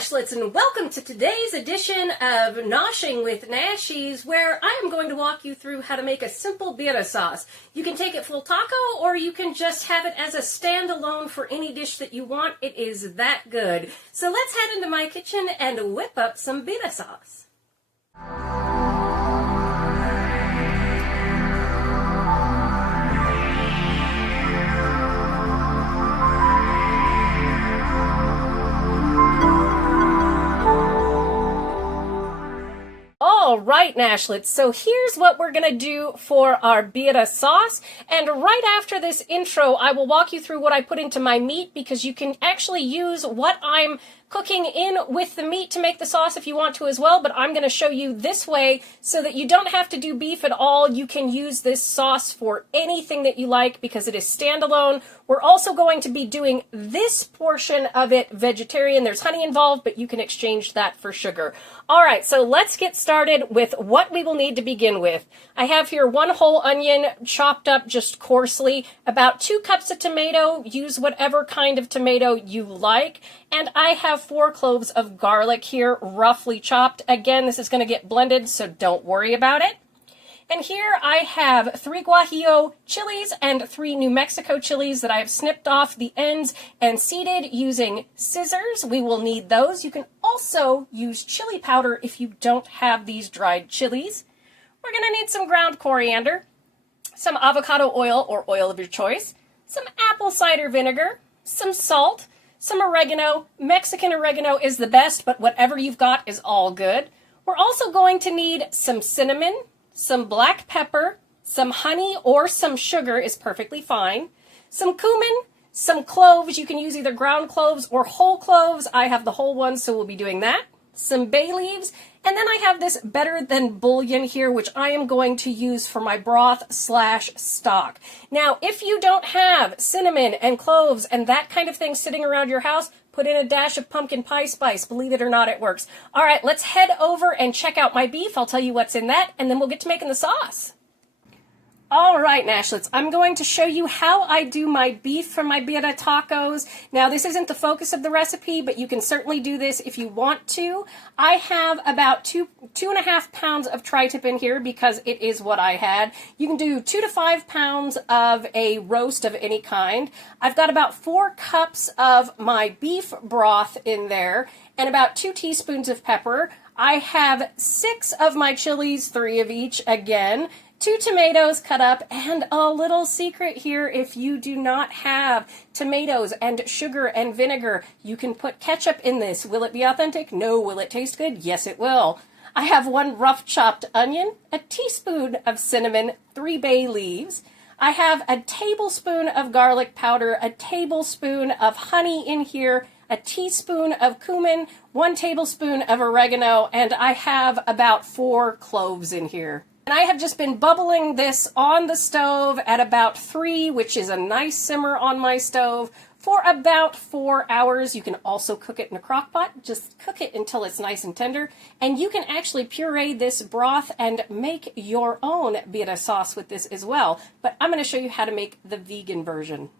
Nashlets, and welcome to today's edition of Noshing with Nashies, where I am going to walk you through how to make a simple birria sauce. You can take it full taco, or you can just have it as a standalone for any dish that you want. It is that good. So let's head into my kitchen and whip up some birria sauce. All right, Nashlets, so here's what we're going to do for our birria sauce. And right after this intro, I will walk you through what I put into my meat, because you can actually use what I'm cooking in with the meat to make the sauce if you want to as well, but I'm going to show you this way so that you don't have to do beef at all. You can use this sauce for anything that you like because it is standalone. We're also going to be doing this portion of it vegetarian. There's honey involved, but you can exchange that for sugar. All right, so let's get started with what we will need to begin with. I have here 1 whole onion chopped up just coarsely, about 2 cups of tomato. Use whatever kind of tomato you like. And I have 4 cloves of garlic here, roughly chopped. Again, this is going to get blended, so don't worry about it. And here I have 3 Guajillo chilies and 3 New Mexico chilies that I have snipped off the ends and seeded using scissors. We will need those. You can also use chili powder if you don't have these dried chilies. We're going to need some ground coriander, some avocado oil or oil of your choice, some apple cider vinegar, some salt, some oregano. Mexican oregano is the best, but whatever you've got is all good. We're also going to need some cinnamon, some black pepper, some honey or some sugar is perfectly fine, some cumin, some cloves. You can use either ground cloves or whole cloves. I have the whole ones, so we'll be doing that. Some bay leaves, and then I have this better than bouillon here, which I am going to use for my broth / stock. Now, if you don't have cinnamon and cloves and that kind of thing sitting around your house, put in a dash of pumpkin pie spice. Believe it or not, it works. All right, let's head over and check out my beef. I'll tell you what's in that, and then we'll get to making the sauce. All right, Nashlets, I'm going to show you how I do my beef for my birria tacos. Now, this isn't the focus of the recipe, but you can certainly do this if you want to. I have about 2.5 pounds of tri-tip in here because it is what I had. You can do 2 to 5 pounds of a roast of any kind. I've got about 4 cups of my beef broth in there and about 2 teaspoons of pepper. I have 6 of my chilies, 3 of each again, 2 tomatoes cut up, and a little secret here: if you do not have tomatoes and sugar and vinegar, you can put ketchup in this. Will it be authentic? No. Will it taste good? Yes, it will. I have 1 rough chopped onion, a teaspoon of cinnamon, 3 bay leaves. I have a tablespoon of garlic powder, a tablespoon of honey in here, a teaspoon of cumin, 1 tablespoon of oregano, and I have about 4 cloves in here. And I have just been bubbling this on the stove at about 3, which is a nice simmer on my stove, for about 4 hours. You can also cook it in a crock pot. Just cook it until it's nice and tender. And you can actually puree this broth and make your own birria sauce with this as well. But I'm going to show you how to make the vegan version.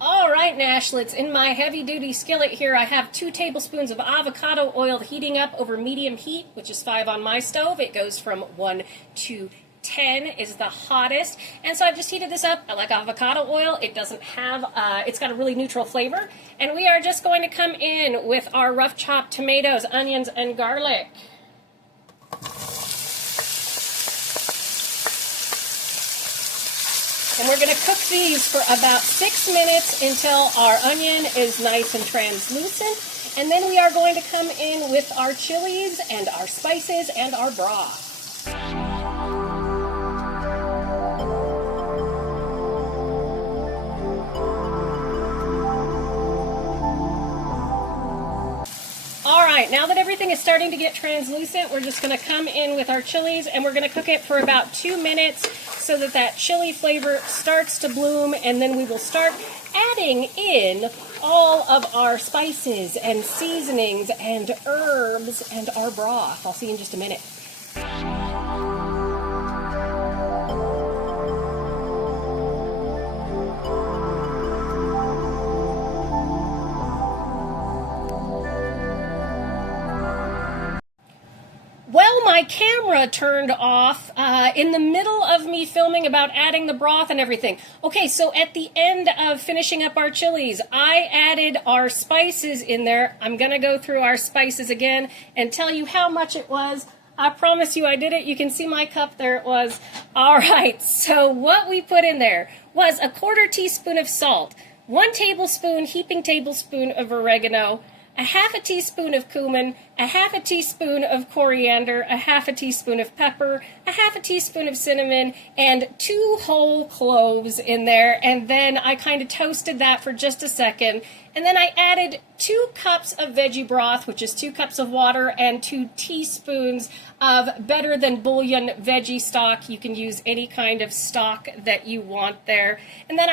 All right, Nashlets, in my heavy-duty skillet here, I have 2 tablespoons of avocado oil heating up over medium heat, which is 5 on my stove. It goes from 1 to 10 is the hottest. And so I've just heated this up. I like avocado oil. It doesn't have, it's got a really neutral flavor. And we are just going to come in with our rough chopped tomatoes, onions, and garlic. And we're going to cook these for about 6 minutes until our onion is nice and translucent. And then we are going to come in with our chilies and our spices and our broth. All right, now that everything is starting to get translucent, we're just going to come in with our chilies, and we're going to cook it for about 2 minutes so that that chili flavor starts to bloom, and then we will start adding in all of our spices and seasonings and herbs and our broth. I'll see you in just a minute. my camera turned off in the middle of me filming about adding the broth and everything. Okay, so at the end of finishing up our chilies, I added our spices in there. I'm going to go through our spices again and tell you how much it was. I promise you I did it. You can see my cup. There it was. All right, so what we put in there was a 1/4 teaspoon of salt, 1 tablespoon, heaping tablespoon of oregano, a 1/2 teaspoon of cumin, a 1/2 teaspoon of coriander, a 1/2 teaspoon of pepper, a 1/2 teaspoon of cinnamon, and 2 whole cloves in there. And then I kind of toasted that for just a second. And then I added 2 cups of veggie broth, which is 2 cups of water, and 2 teaspoons of better than bouillon veggie stock. You can use any kind of stock that you want there. And then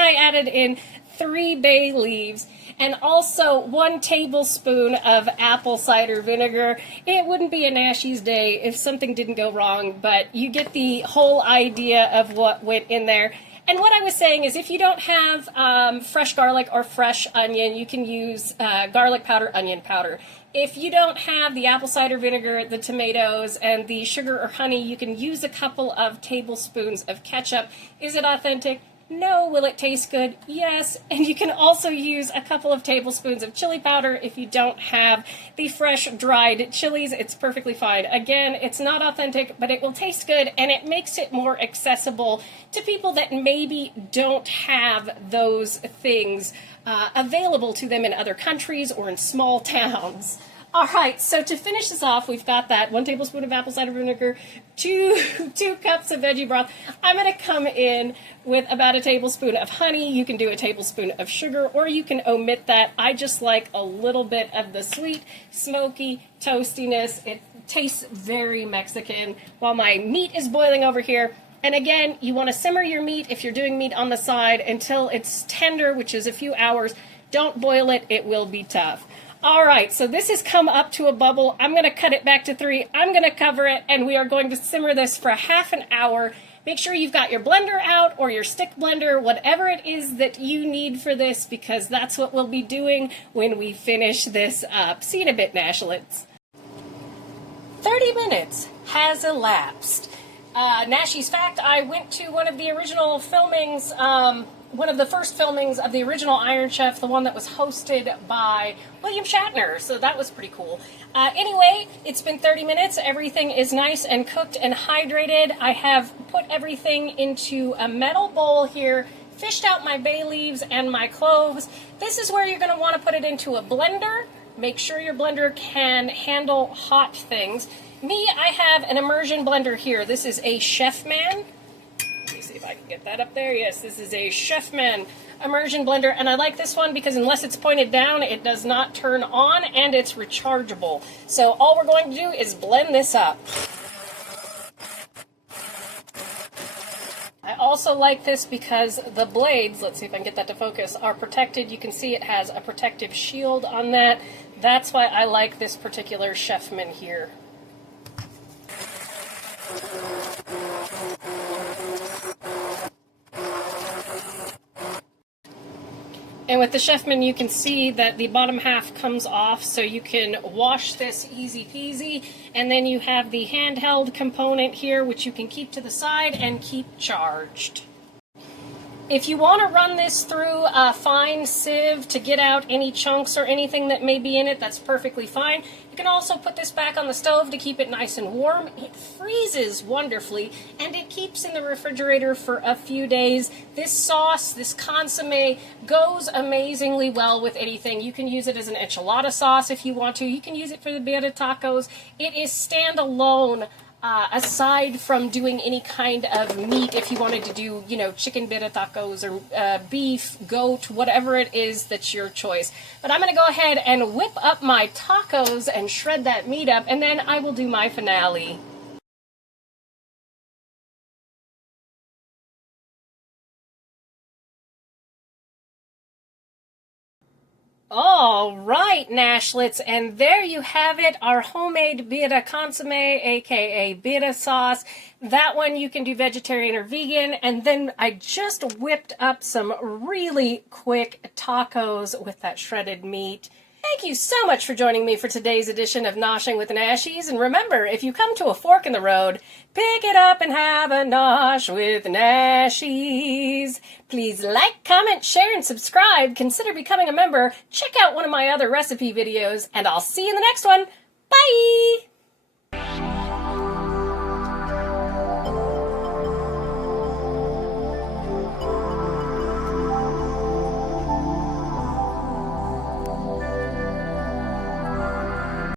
I added in 3 bay leaves, and also 1 tablespoon of apple cider vinegar. It wouldn't be a Nashies day if something didn't go wrong, but you get the whole idea of what went in there. And what I was saying is if you don't have fresh garlic or fresh onion, you can use garlic powder, onion powder. If you don't have the apple cider vinegar, the tomatoes, and the sugar or honey, you can use a couple of tablespoons of ketchup. Is it authentic? No. Will it taste good? Yes. And you can also use a couple of tablespoons of chili powder if you don't have the fresh dried chilies. It's perfectly fine. Again, it's not authentic, but it will taste good, and it makes it more accessible to people that maybe don't have those things available to them in other countries or in small towns. All right, so to finish this off, we've got that 1 tablespoon of apple cider vinegar, 2 cups of veggie broth. I'm going to come in with about a tablespoon of honey. You can do a tablespoon of sugar, or you can omit that. I just like a little bit of the sweet, smoky toastiness. It tastes very Mexican while my meat is boiling over here. And again, you want to simmer your meat if you're doing meat on the side until it's tender, which is a few hours. Don't boil it. It will be tough. All right, so this has come up to a bubble. I'm going to cut it back to 3. I'm going to cover it, and we are going to simmer this for ½ an hour. Make sure you've got your blender out or your stick blender, whatever it is that you need for this, because that's what we'll be doing when we finish this up. See you in a bit, Nashlets. 30 minutes has elapsed. Nashies fact, I went to one of the original filmings, one of the first filmings of the original Iron Chef, the one that was hosted by William Shatner, so that was pretty cool. Anyway, it's been 30 minutes. Everything is nice and cooked and hydrated. I have put everything into a metal bowl here, fished out my bay leaves and my cloves. This is where you're going to want to put it into a blender. Make sure your blender can handle hot things. Me, I have an immersion blender here. This is a Chefman. Let me see if I can get that up there. Yes, this is a Chefman immersion blender, and I like this one because unless it's pointed down, it does not turn on, and it's rechargeable. So all we're going to do is blend this up. I also like this because the blades, let's see if I can get that to focus, are protected. You can see it has a protective shield on that. That's why I like this particular Chefman here. And with the Chefman, you can see that the bottom half comes off, so you can wash this easy peasy. And then you have the handheld component here, which you can keep to the side and keep charged. If you want to run this through a fine sieve to get out any chunks or anything that may be in it, that's perfectly fine. You can also put this back on the stove to keep it nice and warm. It freezes wonderfully, and it keeps in the refrigerator for a few days. This sauce, this consommé, goes amazingly well with anything. You can use it as an enchilada sauce if you want to. You can use it for the birria tacos. It is standalone. Aside from doing any kind of meat, if you wanted to do, chicken birria tacos or beef, goat, whatever it is that's your choice. But I'm going to go ahead and whip up my tacos and shred that meat up, and then I will do my finale. All right, Nashlets, and there you have it, our homemade birria consomme, aka birria sauce. That one you can do vegetarian or vegan, and then I just whipped up some really quick tacos with that shredded meat. Thank you so much for joining me for today's edition of Noshing with Nashies. And remember, if you come to a fork in the road, pick it up and have a nosh with Nashies. Please like, comment, share, and subscribe. Consider becoming a member. Check out one of my other recipe videos, and I'll see you in the next one. Bye!